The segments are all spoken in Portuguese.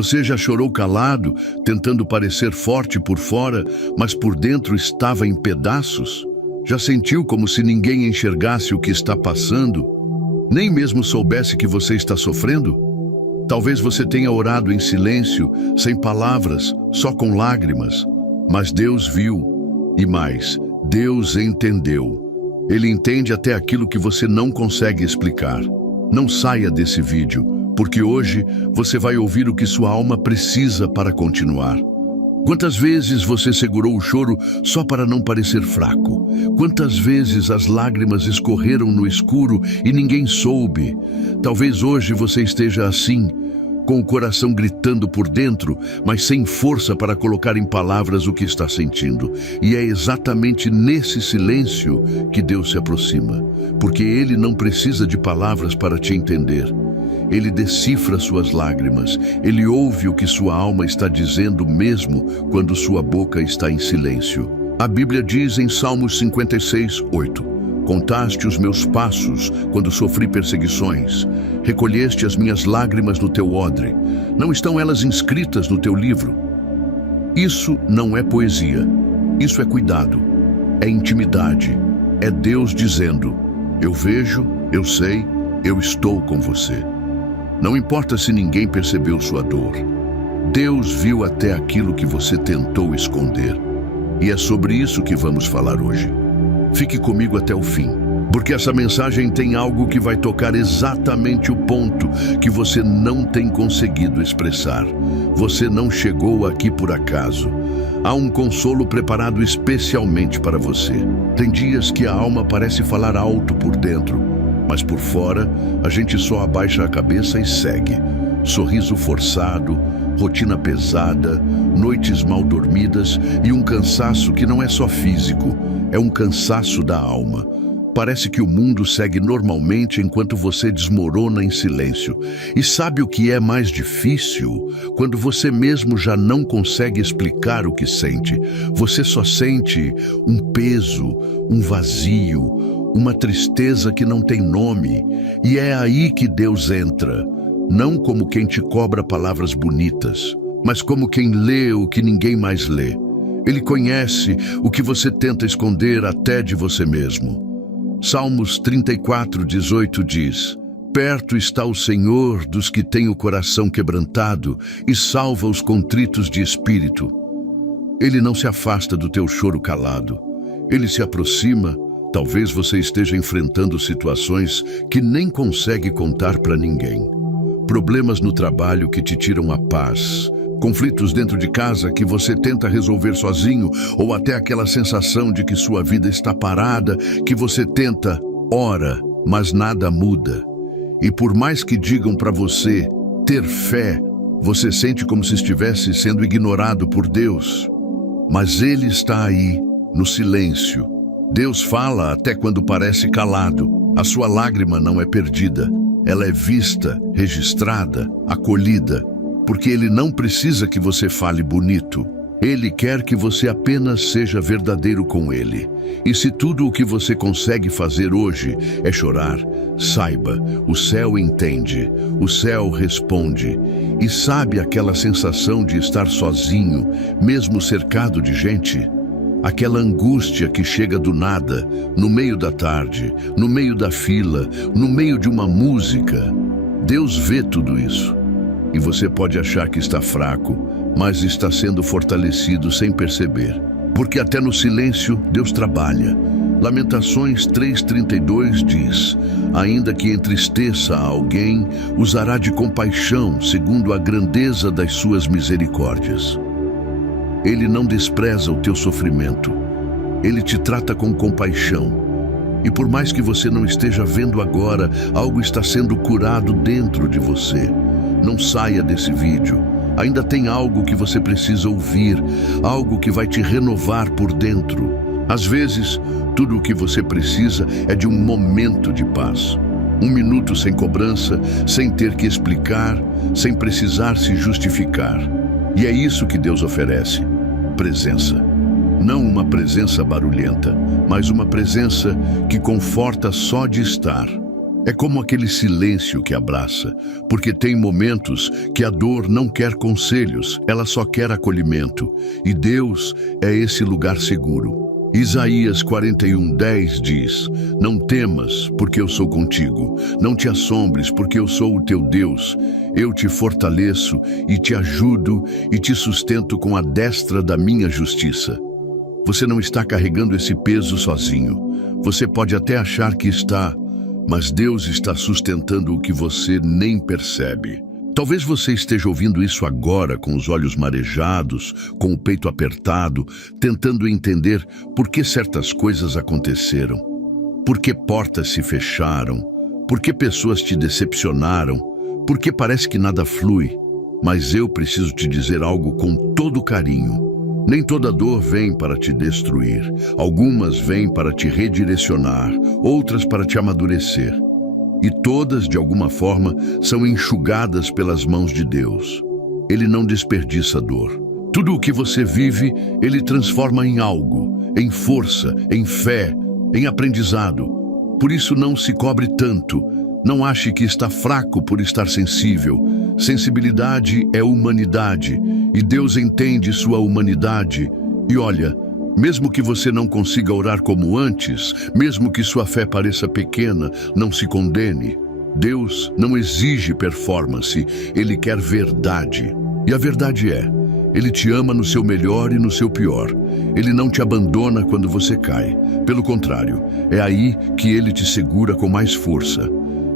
Você já chorou calado, tentando parecer forte por fora, mas por dentro estava em pedaços? Já sentiu como se ninguém enxergasse o que está passando? Nem mesmo soubesse que você está sofrendo? Talvez você tenha orado em silêncio, sem palavras, só com lágrimas. Mas Deus viu, e mais, Deus entendeu. Ele entende até aquilo que você não consegue explicar. Não saia desse vídeo, porque hoje você vai ouvir o que sua alma precisa para continuar. Quantas vezes você segurou o choro só para não parecer fraco? Quantas vezes as lágrimas escorreram no escuro e ninguém soube? Talvez hoje você esteja assim, com o coração gritando por dentro, mas sem força para colocar em palavras o que está sentindo. E é exatamente nesse silêncio que Deus se aproxima, porque Ele não precisa de palavras para te entender. Ele decifra suas lágrimas, Ele ouve o que sua alma está dizendo mesmo quando sua boca está em silêncio. A Bíblia diz em Salmos 56:8: Contaste os meus passos quando sofri perseguições. Recolheste as minhas lágrimas no teu odre. Não estão elas inscritas no teu livro? Isso não é poesia. Isso é cuidado. É intimidade. É Deus dizendo: eu vejo, eu sei, eu estou com você. Não importa se ninguém percebeu sua dor. Deus viu até aquilo que você tentou esconder. E é sobre isso que vamos falar hoje. Fique comigo até o fim, porque essa mensagem tem algo que vai tocar exatamente o ponto que você não tem conseguido expressar. Você não chegou aqui por acaso. Há um consolo preparado especialmente para você. Tem dias que a alma parece falar alto por dentro, mas por fora a gente só abaixa a cabeça e segue. Sorriso forçado, rotina pesada, noites mal dormidas e um cansaço que não é só físico, é um cansaço da alma. Parece que o mundo segue normalmente enquanto você desmorona em silêncio. E sabe o que é mais difícil? Quando você mesmo já não consegue explicar o que sente. Você só sente um peso, um vazio, uma tristeza que não tem nome. E é aí que Deus entra. Não como quem te cobra palavras bonitas, mas como quem lê o que ninguém mais lê. Ele conhece o que você tenta esconder até de você mesmo. Salmos 34:18 diz: Perto está o Senhor dos que têm o coração quebrantado e salva os contritos de espírito. Ele não se afasta do teu choro calado. Ele se aproxima. Talvez você esteja enfrentando situações que nem consegue contar para ninguém. Problemas no trabalho que te tiram a paz. Conflitos dentro de casa que você tenta resolver sozinho, ou até aquela sensação de que sua vida está parada, que você tenta, ora, mas nada muda. E por mais que digam para você ter fé, você sente como se estivesse sendo ignorado por Deus. Mas Ele está aí, no silêncio. Deus fala até quando parece calado. A sua lágrima não é perdida. Ela é vista, registrada, acolhida. Porque Ele não precisa que você fale bonito. Ele quer que você apenas seja verdadeiro com Ele. E se tudo o que você consegue fazer hoje é chorar, saiba, o céu entende, o céu responde. E sabe aquela sensação de estar sozinho, mesmo cercado de gente? Aquela angústia que chega do nada, no meio da tarde, no meio da fila, no meio de uma música. Deus vê tudo isso. E você pode achar que está fraco, mas está sendo fortalecido sem perceber. Porque até no silêncio Deus trabalha. Lamentações 3:32 diz: Ainda que entristeça a alguém, usará de compaixão segundo a grandeza das suas misericórdias. Ele não despreza o teu sofrimento. Ele te trata com compaixão. E por mais que você não esteja vendo agora, algo está sendo curado dentro de você. Não saia desse vídeo. Ainda tem algo que você precisa ouvir, algo que vai te renovar por dentro. Às vezes, tudo o que você precisa é de um momento de paz. Um minuto sem cobrança, sem ter que explicar, sem precisar se justificar. E é isso que Deus oferece: presença. Não uma presença barulhenta, mas uma presença que conforta só de estar. É como aquele silêncio que abraça, porque tem momentos que a dor não quer conselhos, ela só quer acolhimento, e Deus é esse lugar seguro. Isaías 41:10 diz: Não temas, porque eu sou contigo. Não te assombres, porque eu sou o teu Deus. Eu te fortaleço e te ajudo e te sustento com a destra da minha justiça. Você não está carregando esse peso sozinho. Você pode até achar que está, mas Deus está sustentando o que você nem percebe. Talvez você esteja ouvindo isso agora com os olhos marejados, com o peito apertado, tentando entender por que certas coisas aconteceram, por que portas se fecharam, por que pessoas te decepcionaram, por que parece que nada flui. Mas eu preciso te dizer algo com todo carinho. Nem toda dor vem para te destruir. Algumas vêm para te redirecionar, outras para te amadurecer. E todas, de alguma forma, são enxugadas pelas mãos de Deus. Ele não desperdiça dor. Tudo o que você vive, Ele transforma em algo, em força, em fé, em aprendizado. Por isso não se cobre tanto. Não ache que está fraco por estar sensível. Sensibilidade é humanidade, e Deus entende sua humanidade. E olha, mesmo que você não consiga orar como antes, mesmo que sua fé pareça pequena, não se condene. Deus não exige performance, Ele quer verdade. E a verdade é, Ele te ama no seu melhor e no seu pior. Ele não te abandona quando você cai. Pelo contrário, é aí que Ele te segura com mais força.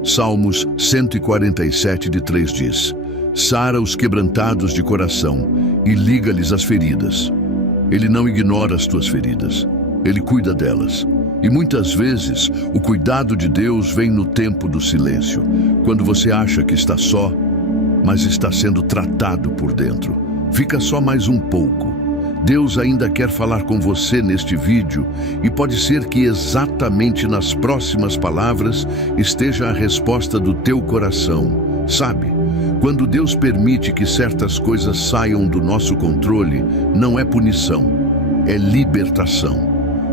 Salmos 147:3 diz: Sara os quebrantados de coração e liga-lhes as feridas. Ele não ignora as tuas feridas, Ele cuida delas. E muitas vezes o cuidado de Deus vem no tempo do silêncio, quando você acha que está só, mas está sendo tratado por dentro. Fica só mais um pouco. Deus ainda quer falar com você neste vídeo, e pode ser que exatamente nas próximas palavras esteja a resposta do teu coração. Sabe, quando Deus permite que certas coisas saiam do nosso controle, não é punição, é libertação.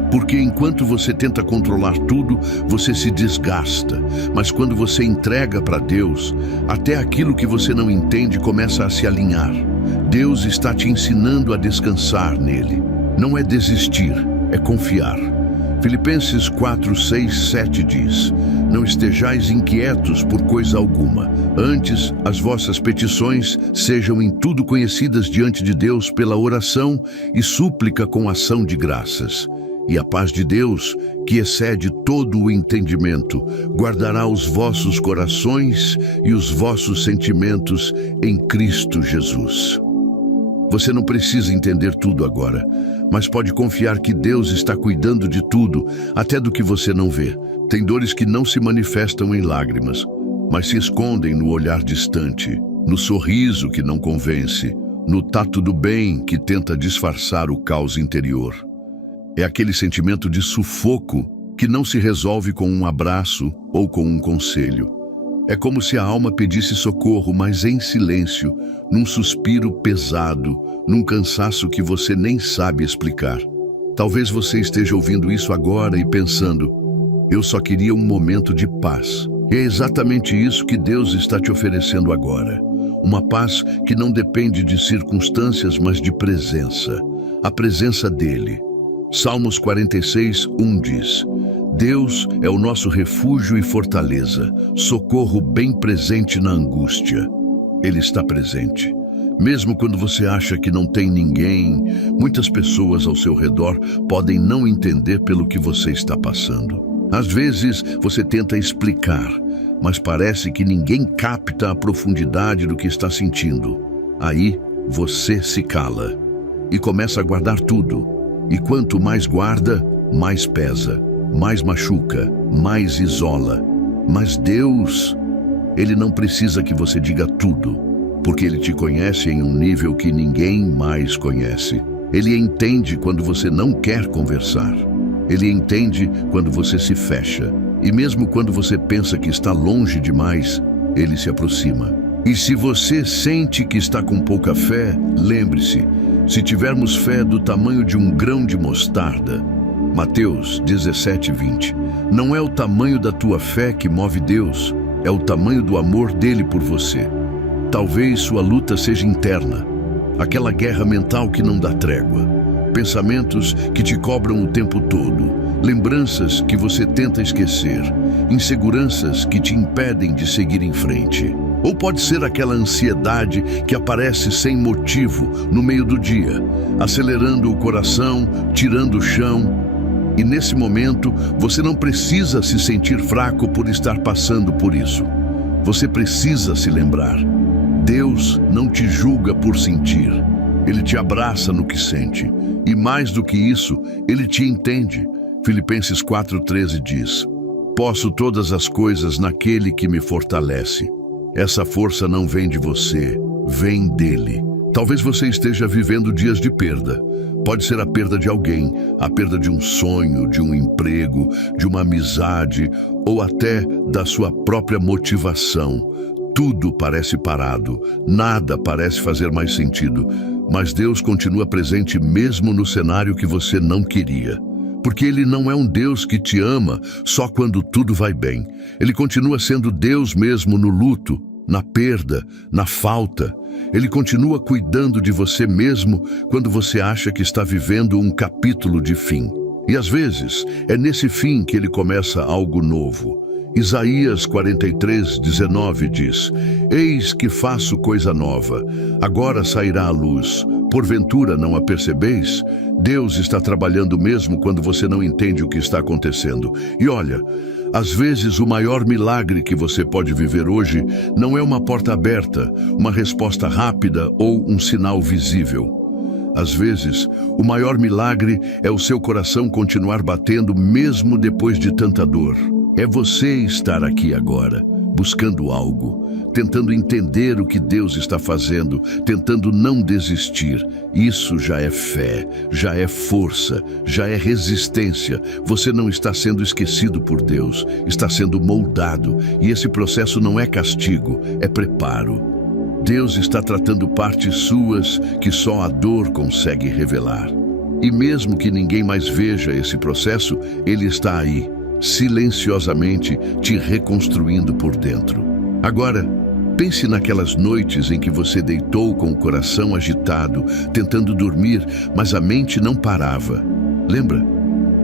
Porque enquanto você tenta controlar tudo, você se desgasta. Mas quando você entrega para Deus, até aquilo que você não entende começa a se alinhar. Deus está te ensinando a descansar nele. Não é desistir, é confiar. Filipenses 4:6-7 diz: Não estejais inquietos por coisa alguma. Antes, as vossas petições sejam em tudo conhecidas diante de Deus pela oração e súplica com ação de graças. E a paz de Deus, que excede todo o entendimento, guardará os vossos corações e os vossos sentimentos em Cristo Jesus. Você não precisa entender tudo agora, mas pode confiar que Deus está cuidando de tudo, até do que você não vê. Tem dores que não se manifestam em lágrimas, mas se escondem no olhar distante, no sorriso que não convence, no tato do bem que tenta disfarçar o caos interior. É aquele sentimento de sufoco que não se resolve com um abraço ou com um conselho. É como se a alma pedisse socorro, mas em silêncio, num suspiro pesado, num cansaço que você nem sabe explicar. Talvez você esteja ouvindo isso agora e pensando: eu só queria um momento de paz. E é exatamente isso que Deus está te oferecendo agora. Uma paz que não depende de circunstâncias, mas de presença. A presença dele. Salmos 46:1 diz: Deus é o nosso refúgio e fortaleza, socorro bem presente na angústia. Ele está presente. Mesmo quando você acha que não tem ninguém, muitas pessoas ao seu redor podem não entender pelo que você está passando. Às vezes você tenta explicar, mas parece que ninguém capta a profundidade do que está sentindo. Aí você se cala e começa a guardar tudo. E quanto mais guarda, mais pesa, mais machuca, mais isola. Mas Deus, Ele não precisa que você diga tudo, porque Ele te conhece em um nível que ninguém mais conhece. Ele entende quando você não quer conversar. Ele entende quando você se fecha. E mesmo quando você pensa que está longe demais, Ele se aproxima. E se você sente que está com pouca fé, lembre-se, se tivermos fé do tamanho de um grão de mostarda, Mateus 17:20. Não é o tamanho da tua fé que move Deus, é o tamanho do amor dele por você. Talvez sua luta seja interna, aquela guerra mental que não dá trégua, pensamentos que te cobram o tempo todo, lembranças que você tenta esquecer, inseguranças que te impedem de seguir em frente. Ou pode ser aquela ansiedade que aparece sem motivo no meio do dia, acelerando o coração, tirando o chão. E nesse momento, você não precisa se sentir fraco por estar passando por isso. Você precisa se lembrar: Deus não te julga por sentir. Ele te abraça no que sente. E mais do que isso, Ele te entende. Filipenses 4:13 diz: Posso todas as coisas naquele que me fortalece. Essa força não vem de você, vem dele. Talvez você esteja vivendo dias de perda. Pode ser a perda de alguém, a perda de um sonho, de um emprego, de uma amizade ou até da sua própria motivação. Tudo parece parado, nada parece fazer mais sentido, mas Deus continua presente mesmo no cenário que você não queria. Porque Ele não é um Deus que te ama só quando tudo vai bem. Ele continua sendo Deus mesmo no luto, na perda, na falta. Ele continua cuidando de você mesmo quando você acha que está vivendo um capítulo de fim. E às vezes é nesse fim que Ele começa algo novo. Isaías 43:19 diz: Eis que faço coisa nova, agora sairá a luz. Porventura não a percebeis? Deus está trabalhando mesmo quando você não entende o que está acontecendo. E olha, às vezes o maior milagre que você pode viver hoje não é uma porta aberta, uma resposta rápida ou um sinal visível. Às vezes, o maior milagre é o seu coração continuar batendo mesmo depois de tanta dor. É você estar aqui agora, buscando algo, tentando entender o que Deus está fazendo, tentando não desistir. Isso já é fé, já é força, já é resistência. Você não está sendo esquecido por Deus, está sendo moldado. E esse processo não é castigo, é preparo. Deus está tratando partes suas que só a dor consegue revelar. E mesmo que ninguém mais veja esse processo, Ele está aí, silenciosamente te reconstruindo por dentro. Agora, pense naquelas noites em que você deitou com o coração agitado, tentando dormir, mas a mente não parava. Lembra?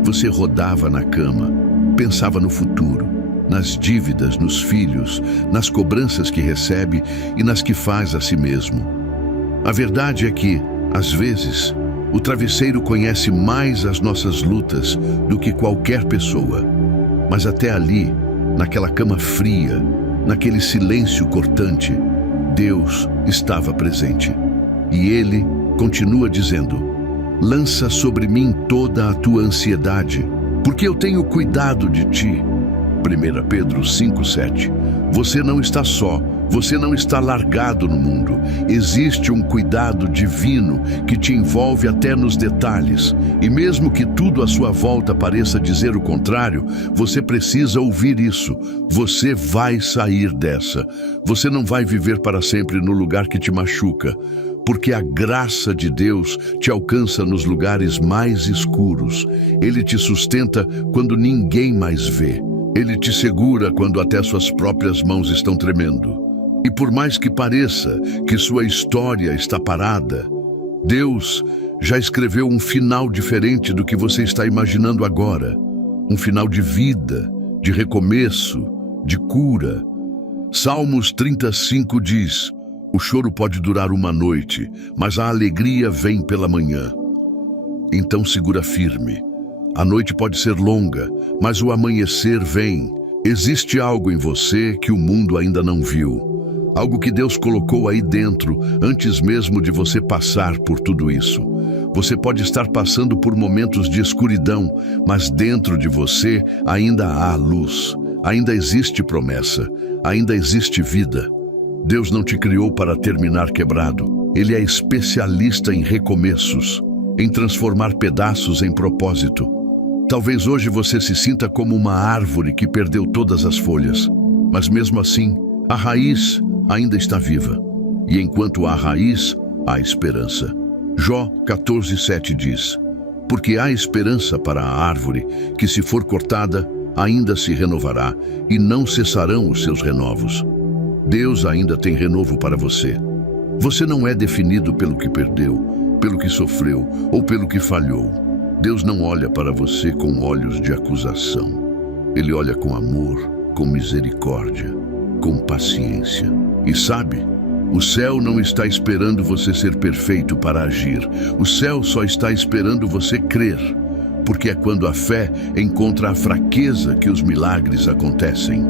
Você rodava na cama, pensava no futuro, nas dívidas, nos filhos, nas cobranças que recebe e nas que faz a si mesmo. A verdade é que, às vezes, o travesseiro conhece mais as nossas lutas do que qualquer pessoa. Mas até ali, naquela cama fria, naquele silêncio cortante, Deus estava presente. E Ele continua dizendo: lança sobre mim toda a tua ansiedade, porque eu tenho cuidado de ti. 1 Pedro 5:7. Você não está só, você não está largado no mundo. Existe um cuidado divino que te envolve até nos detalhes. E mesmo que tudo à sua volta pareça dizer o contrário, você precisa ouvir isso. Você vai sair dessa. Você não vai viver para sempre no lugar que te machuca, porque a graça de Deus te alcança nos lugares mais escuros. Ele te sustenta quando ninguém mais vê. Ele te segura quando até suas próprias mãos estão tremendo. E por mais que pareça que sua história está parada, Deus já escreveu um final diferente do que você está imaginando agora. Um final de vida, de recomeço, de cura. Salmos 35 diz: o choro pode durar uma noite, mas a alegria vem pela manhã. Então segura firme. A noite pode ser longa, mas o amanhecer vem. Existe algo em você que o mundo ainda não viu. Algo que Deus colocou aí dentro, antes mesmo de você passar por tudo isso. Você pode estar passando por momentos de escuridão, mas dentro de você ainda há luz. Ainda existe promessa. Ainda existe vida. Deus não te criou para terminar quebrado. Ele é especialista em recomeços, em transformar pedaços em propósito. Talvez hoje você se sinta como uma árvore que perdeu todas as folhas, mas mesmo assim, a raiz ainda está viva. E enquanto há raiz, há esperança. Jó 14:7 diz: Porque há esperança para a árvore, que se for cortada, ainda se renovará, e não cessarão os seus renovos. Deus ainda tem renovo para você. Você não é definido pelo que perdeu, pelo que sofreu ou pelo que falhou. Deus não olha para você com olhos de acusação. Ele olha com amor, com misericórdia, com paciência. E sabe, o céu não está esperando você ser perfeito para agir. O céu só está esperando você crer, porque é quando a fé encontra a fraqueza que os milagres acontecem.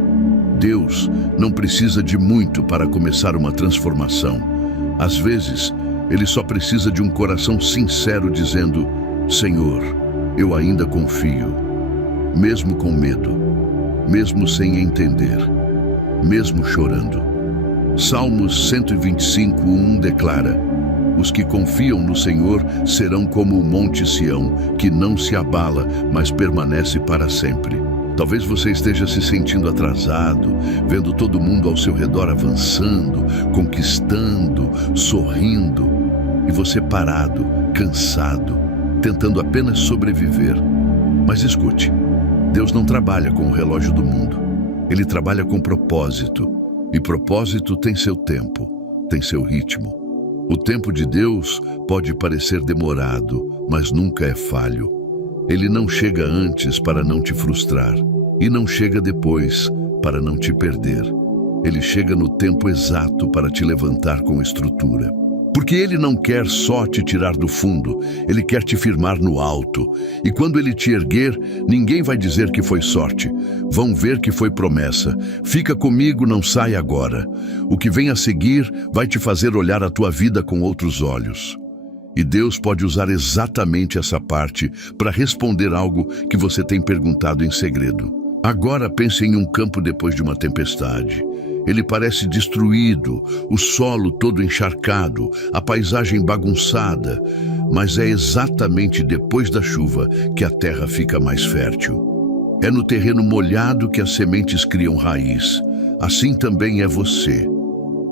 Deus não precisa de muito para começar uma transformação. Às vezes, Ele só precisa de um coração sincero dizendo: Senhor, eu ainda confio, mesmo com medo, mesmo sem entender, mesmo chorando. Salmos 125:1 declara: os que confiam no Senhor serão como o monte Sião, que não se abala, mas permanece para sempre. Talvez você esteja se sentindo atrasado, vendo todo mundo ao seu redor avançando, conquistando, sorrindo, e você parado, cansado, tentando apenas sobreviver. Mas escute, Deus não trabalha com o relógio do mundo. Ele trabalha com propósito. E propósito tem seu tempo, tem seu ritmo. O tempo de Deus pode parecer demorado, mas nunca é falho. Ele não chega antes para não te frustrar, e não chega depois para não te perder. Ele chega no tempo exato para te levantar com estrutura. Porque Ele não quer só te tirar do fundo, Ele quer te firmar no alto. E quando Ele te erguer, ninguém vai dizer que foi sorte. Vão ver que foi promessa. Fica comigo, não sai agora. O que vem a seguir vai te fazer olhar a tua vida com outros olhos. E Deus pode usar exatamente essa parte para responder algo que você tem perguntado em segredo. Agora pense em um campo depois de uma tempestade. Ele parece destruído, o solo todo encharcado, a paisagem bagunçada, mas é exatamente depois da chuva que a terra fica mais fértil. É no terreno molhado que as sementes criam raiz. Assim também é você.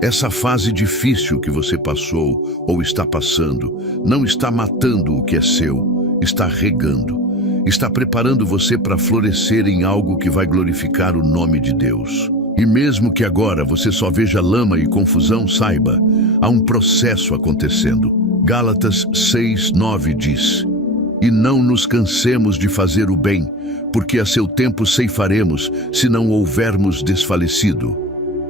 Essa fase difícil que você passou ou está passando não está matando o que é seu, está regando. Está preparando você para florescer em algo que vai glorificar o nome de Deus. E mesmo que agora você só veja lama e confusão, saiba, há um processo acontecendo. Gálatas 6:9 diz: E não nos cansemos de fazer o bem, porque a seu tempo ceifaremos, se não houvermos desfalecido.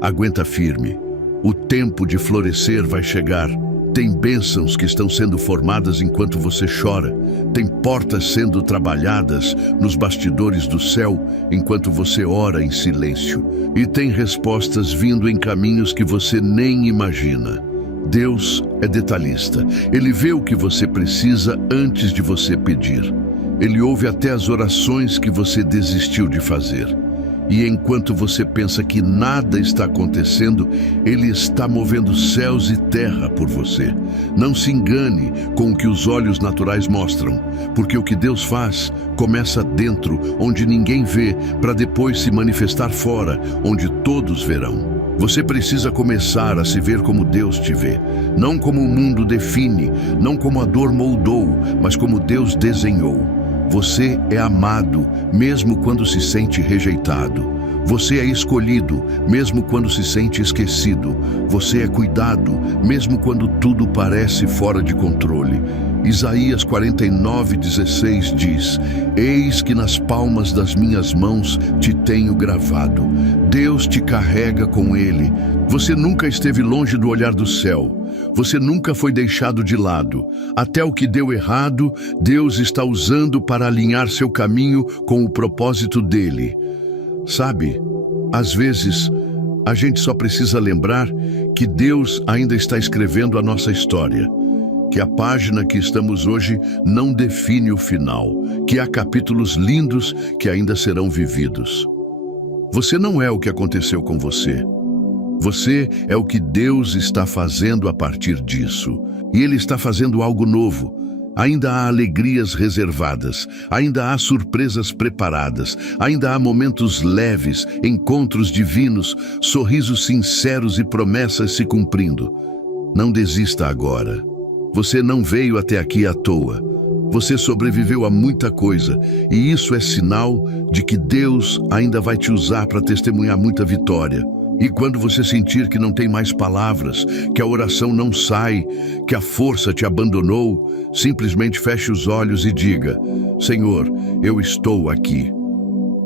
Aguenta firme. O tempo de florescer vai chegar. Tem bênçãos que estão sendo formadas enquanto você chora. Tem portas sendo trabalhadas nos bastidores do céu enquanto você ora em silêncio. E tem respostas vindo em caminhos que você nem imagina. Deus é detalhista. Ele vê o que você precisa antes de você pedir. Ele ouve até as orações que você desistiu de fazer. E enquanto você pensa que nada está acontecendo, Ele está movendo céus e terra por você. Não se engane com o que os olhos naturais mostram, porque o que Deus faz começa dentro, onde ninguém vê, para depois se manifestar fora, onde todos verão. Você precisa começar a se ver como Deus te vê, não como o mundo define, não como a dor moldou, mas como Deus desenhou. Você é amado, mesmo quando se sente rejeitado. Você é escolhido, mesmo quando se sente esquecido. Você é cuidado, mesmo quando tudo parece fora de controle. Isaías 49:16 diz: Eis que nas palmas das minhas mãos te tenho gravado. Deus te carrega com Ele. Você nunca esteve longe do olhar do céu. Você nunca foi deixado de lado. Até o que deu errado, Deus está usando para alinhar seu caminho com o propósito dele. Sabe, às vezes, a gente só precisa lembrar que Deus ainda está escrevendo a nossa história. Que a página que estamos hoje não define o final. Que há capítulos lindos que ainda serão vividos. Você não é o que aconteceu com você. Você é o que Deus está fazendo a partir disso. E Ele está fazendo algo novo. Ainda há alegrias reservadas, ainda há surpresas preparadas, ainda há momentos leves, encontros divinos, sorrisos sinceros e promessas se cumprindo. Não desista agora. Você não veio até aqui à toa. Você sobreviveu a muita coisa, e isso é sinal de que Deus ainda vai te usar para testemunhar muita vitória. E quando você sentir que não tem mais palavras, que a oração não sai, que a força te abandonou, simplesmente feche os olhos e diga: Senhor, eu estou aqui.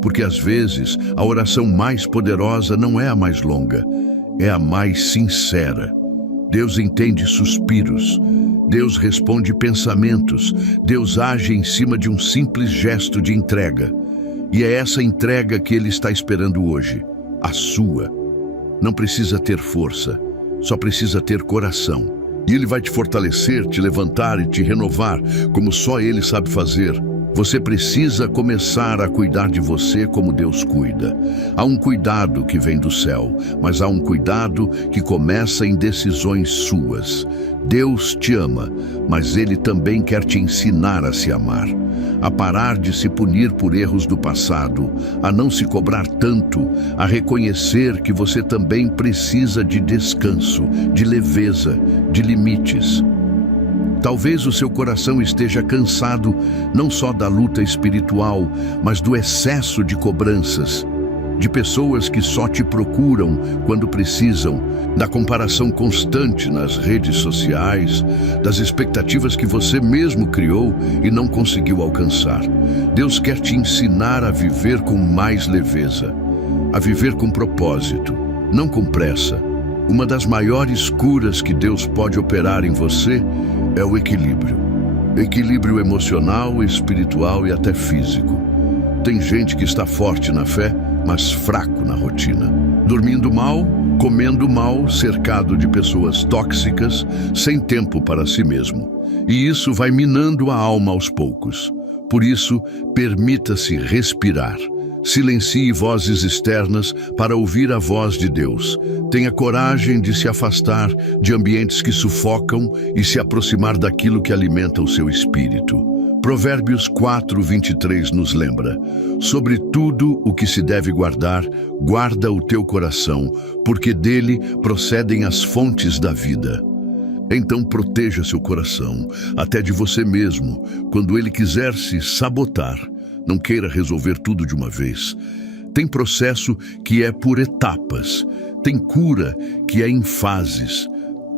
Porque às vezes a oração mais poderosa não é a mais longa, é a mais sincera. Deus entende suspiros, Deus responde pensamentos, Deus age em cima de um simples gesto de entrega. E é essa entrega que Ele está esperando hoje, a sua. Não precisa ter força, só precisa ter coração. E Ele vai te fortalecer, te levantar e te renovar, como só Ele sabe fazer. Você precisa começar a cuidar de você como Deus cuida. Há um cuidado que vem do céu, mas há um cuidado que começa em decisões suas. Deus te ama, mas Ele também quer te ensinar a se amar, a parar de se punir por erros do passado, a não se cobrar tanto, a reconhecer que você também precisa de descanso, de leveza, de limites. Talvez o seu coração esteja cansado não só da luta espiritual, mas do excesso de cobranças, de pessoas que só te procuram quando precisam, da comparação constante nas redes sociais, das expectativas que você mesmo criou e não conseguiu alcançar. Deus quer te ensinar a viver com mais leveza, a viver com propósito, não com pressa. Uma das maiores curas que Deus pode operar em você é o equilíbrio. Equilíbrio emocional, espiritual e até físico. Tem gente que está forte na fé, mas fraco na rotina. Dormindo mal, comendo mal, cercado de pessoas tóxicas, sem tempo para si mesmo. E isso vai minando a alma aos poucos. Por isso, permita-se respirar. Silencie vozes externas para ouvir a voz de Deus. Tenha coragem de se afastar de ambientes que sufocam e se aproximar daquilo que alimenta o seu espírito. Provérbios 4:23 nos lembra: sobre tudo o que se deve guardar, guarda o teu coração, porque dele procedem as fontes da vida. Então proteja seu coração, até de você mesmo, quando ele quiser se sabotar. Não queira resolver tudo de uma vez. Tem processo que é por etapas. Tem cura que é em fases.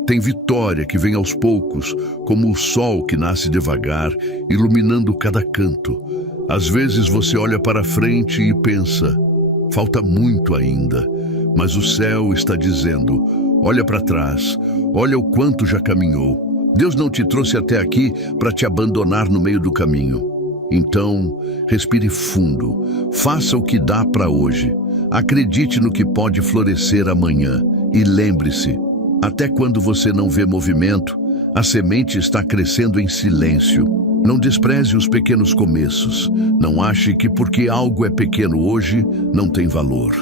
Tem vitória que vem aos poucos, como o sol que nasce devagar, iluminando cada canto. Às vezes você olha para frente e pensa: falta muito ainda. Mas o céu está dizendo: olha para trás, olha o quanto já caminhou. Deus não te trouxe até aqui para te abandonar no meio do caminho. Então, respire fundo, faça o que dá para hoje, acredite no que pode florescer amanhã e lembre-se, até quando você não vê movimento, a semente está crescendo em silêncio. Não despreze os pequenos começos. Não ache que porque algo é pequeno hoje, não tem valor.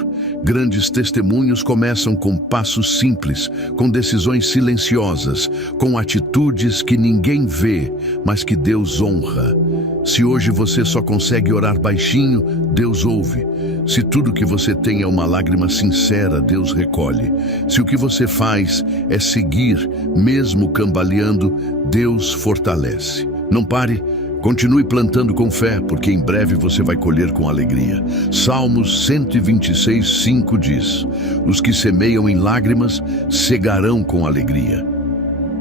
Grandes testemunhos começam com passos simples, com decisões silenciosas, com atitudes que ninguém vê, mas que Deus honra. Se hoje você só consegue orar baixinho, Deus ouve. Se tudo que você tem é uma lágrima sincera, Deus recolhe. Se o que você faz é seguir, mesmo cambaleando, Deus fortalece. Não pare, continue plantando com fé, porque em breve você vai colher com alegria. Salmos 126:5 diz: os que semeiam em lágrimas, cegarão com alegria.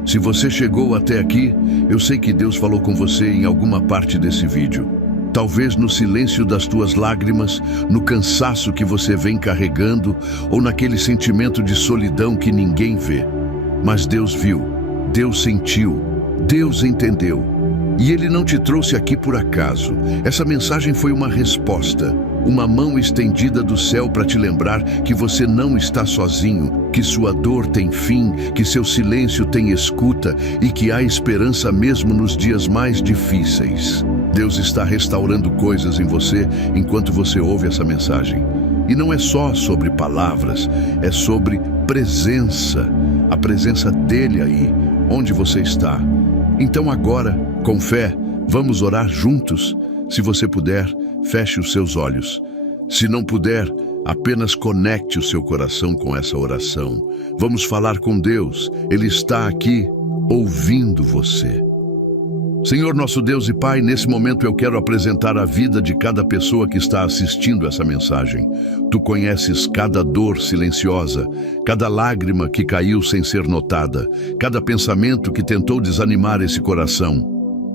Se você chegou até aqui, eu sei que Deus falou com você em alguma parte desse vídeo. Talvez no silêncio das tuas lágrimas, no cansaço que você vem carregando, ou naquele sentimento de solidão que ninguém vê. Mas Deus viu, Deus sentiu, Deus entendeu. E Ele não te trouxe aqui por acaso. Essa mensagem foi uma resposta, uma mão estendida do céu para te lembrar que você não está sozinho, que sua dor tem fim, que seu silêncio tem escuta e que há esperança mesmo nos dias mais difíceis. Deus está restaurando coisas em você enquanto você ouve essa mensagem. E não é só sobre palavras, é sobre presença, a presença dele aí, onde você está. Então agora, com fé, vamos orar juntos. Se você puder, feche os seus olhos. Se não puder, apenas conecte o seu coração com essa oração. Vamos falar com Deus. Ele está aqui, ouvindo você. Senhor nosso Deus e Pai, nesse momento eu quero apresentar a vida de cada pessoa que está assistindo essa mensagem. Tu conheces cada dor silenciosa, cada lágrima que caiu sem ser notada, cada pensamento que tentou desanimar esse coração.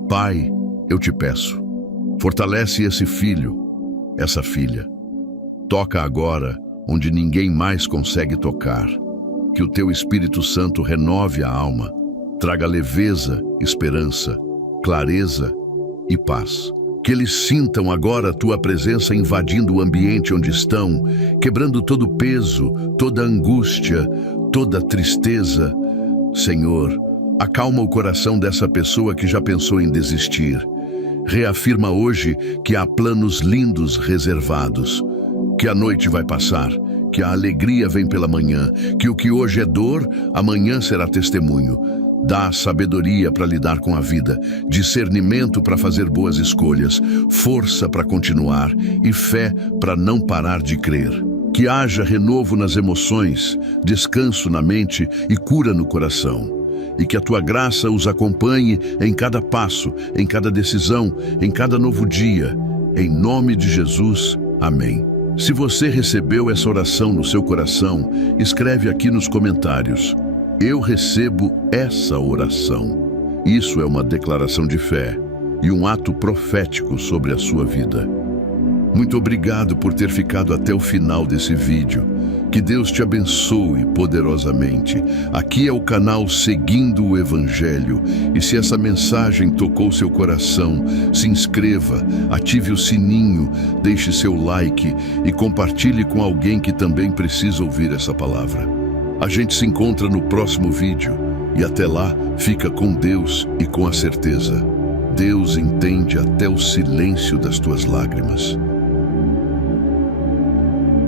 Pai, eu te peço, fortalece esse filho, essa filha. Toca agora onde ninguém mais consegue tocar. Que o teu Espírito Santo renove a alma, traga leveza, esperança, clareza e paz. Que eles sintam agora a tua presença invadindo o ambiente onde estão, quebrando todo peso, toda angústia, toda tristeza. Senhor, acalma o coração dessa pessoa que já pensou em desistir. Reafirma hoje que há planos lindos reservados, que a noite vai passar, que a alegria vem pela manhã, que o que hoje é dor, amanhã será testemunho. Dá sabedoria para lidar com a vida, discernimento para fazer boas escolhas, força para continuar e fé para não parar de crer. Que haja renovo nas emoções, descanso na mente e cura no coração. E que a tua graça os acompanhe em cada passo, em cada decisão, em cada novo dia. Em nome de Jesus, amém. Se você recebeu essa oração no seu coração, escreve aqui nos comentários: eu recebo essa oração. Isso é uma declaração de fé e um ato profético sobre a sua vida. Muito obrigado por ter ficado até o final desse vídeo. Que Deus te abençoe poderosamente. Aqui é o canal Seguindo o Evangelho. E se essa mensagem tocou seu coração, se inscreva, ative o sininho, deixe seu like e compartilhe com alguém que também precisa ouvir essa palavra. A gente se encontra no próximo vídeo e até lá, fica com Deus e com a certeza: Deus entende até o silêncio das tuas lágrimas.